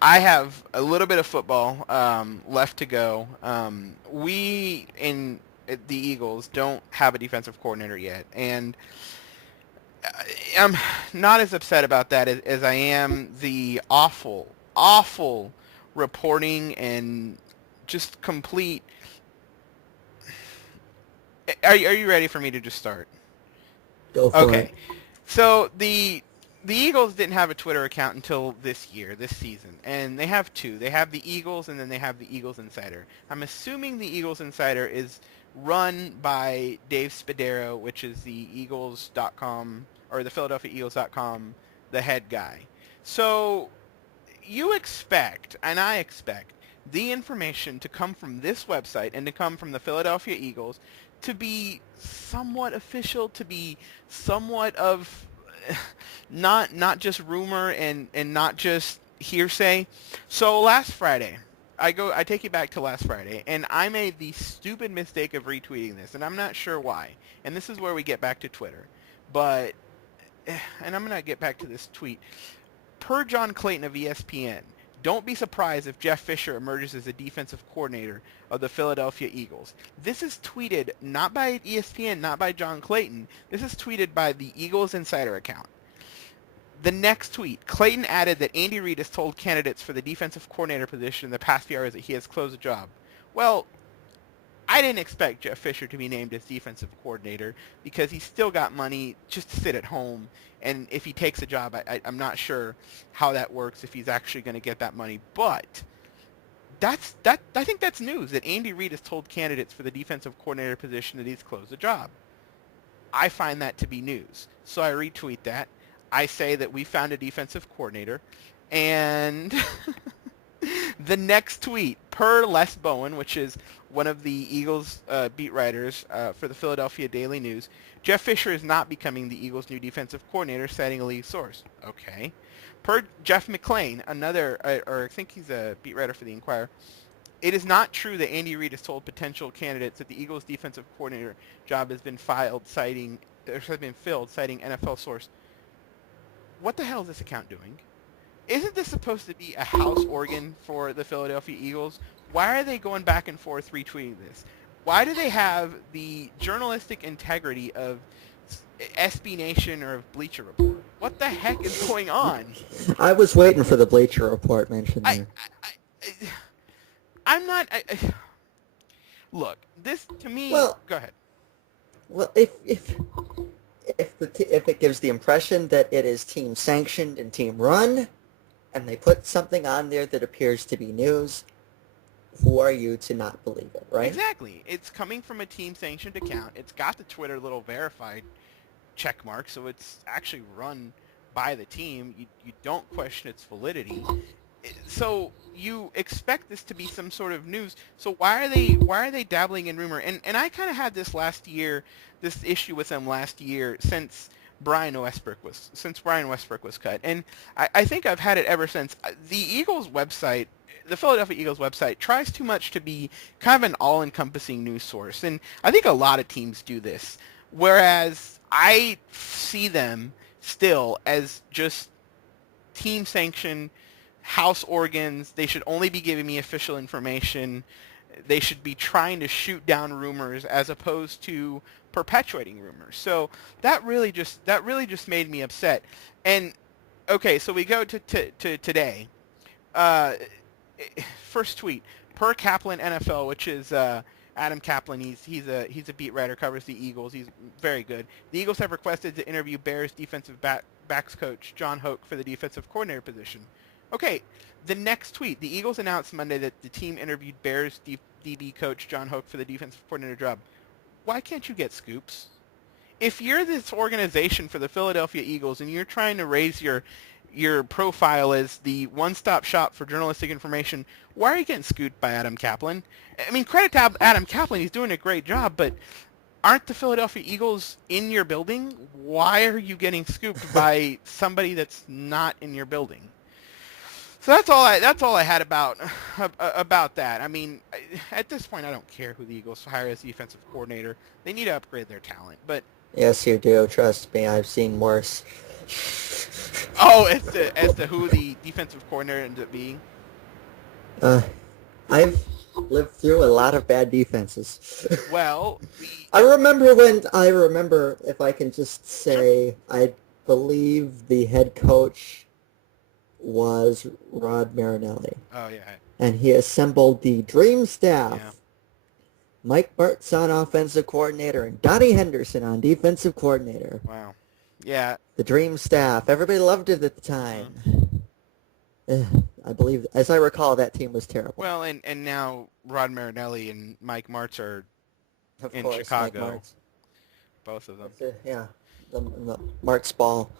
I have a little bit of football left to go. We in the Eagles don't have a defensive coordinator yet, and I'm not as upset about that as I am the awful, awful reporting and just complete. Are you ready for me to just start? Go for it. Okay. So the Eagles didn't have a Twitter account until this year, this season, and they have two. They have the Eagles, and then they have the Eagles Insider. I'm assuming the Eagles Insider is run by Dave Spadaro, which is the Eagles.com or the Philadelphia Eagles.com, the head guy. So you expect, and I expect, the information to come from this website and to come from the Philadelphia Eagles to be somewhat official, to be somewhat of not just rumor and not just hearsay. So last Friday, I take you back to last Friday, and I made the stupid mistake of retweeting this, and I'm not sure why. And this is where we get back to Twitter. But and I'm gonna get back to this tweet. Per John Clayton of ESPN, don't be surprised if Jeff Fisher emerges as the defensive coordinator of the Philadelphia Eagles. This is tweeted not by ESPN, not by John Clayton. This is tweeted by the Eagles Insider account. The next tweet, Clayton added that Andy Reid has told candidates for the defensive coordinator position in the past few hours that he has closed the job. Well, I didn't expect Jeff Fisher to be named as defensive coordinator because he's still got money just to sit at home. And if he takes a job, I'm not sure how that works, if he's actually going to get that money. But that. I think that's news that Andy Reid has told candidates for the defensive coordinator position that he's closed the job. I find that to be news. So I retweet that. I say that we found a defensive coordinator. And the next tweet, per Les Bowen, which is one of the Eagles beat writers for the Philadelphia Daily News, Jeff Fisher is not becoming the Eagles' new defensive coordinator, citing a league source. Okay. Per Jeff McClain, another, or I think he's a beat writer for the Inquirer, it is not true that Andy Reid has told potential candidates that the Eagles' defensive coordinator job has been filled, citing NFL source. What the hell is this account doing? Isn't this supposed to be a house organ for the Philadelphia Eagles? Why are they going back and forth retweeting this? Why do they have the journalistic integrity of SB Nation or of Bleacher Report? What the heck is going on? I was waiting for the Bleacher Report mention I, there. I, I'm not. Look, this to me. Well, Go ahead. well, if it gives the impression that it is team sanctioned and team run, and they put something on there that appears to be news, who are you to not believe it, right? Exactly. It's coming from a team sanctioned account. It's got the Twitter little verified check mark, so it's actually run by the team. You don't question its validity. So you expect this to be some sort of news. So why are they dabbling in rumor? And I kind of had this last year, this issue with them last year since Brian Westbrook was cut, and I think I've had it ever since. The Eagles website, the Philadelphia Eagles website, tries too much to be kind of an all-encompassing news source, and I think a lot of teams do this. Whereas I see them still as just team sanctioned house organs. They should only be giving me official information. They should be trying to shoot down rumors as opposed to perpetuating rumors. So that really just made me upset. And okay, so we go to today. Uh, First tweet, per Kaplan NFL, which is Adam Kaplan. He's a beat writer, covers the Eagles. He's very good. The Eagles have requested to interview Bears defensive backs coach John Hoke for the defensive coordinator position. Okay, the next tweet, the Eagles announced Monday that the team interviewed Bears DB coach John Hoke for the defensive coordinator job. Why can't you get scoops? If you're this organization for the Philadelphia Eagles and you're trying to raise your profile as the one-stop shop for journalistic information, why are you getting scooped by Adam Kaplan? I mean, credit to Adam Kaplan, he's doing a great job, but aren't the Philadelphia Eagles in your building? Why are you getting scooped by somebody that's not in your building? So that's all I had about that. I mean, at this point, I don't care who the Eagles hire as defensive coordinator. They need to upgrade their talent, but Yes, you do. Trust me, I've seen worse. Oh, as to who the defensive coordinator ended up being. Uh, I've lived through a lot of bad defenses. Well, I remember, if I can just sure. say, I believe the head coach was Rod Marinelli. Oh yeah, And he assembled the dream yeah. staff. Mike Bartz on offensive coordinator and Donnie Henderson on defensive coordinator. Wow. Yeah. The dream staff. Everybody loved it at the hmm time. I believe, as I recall, that team was terrible. Well, and now Rod Marinelli and Mike Martz are Of in course, Mike Chicago, Martz. both of them. Yeah, the Martz ball.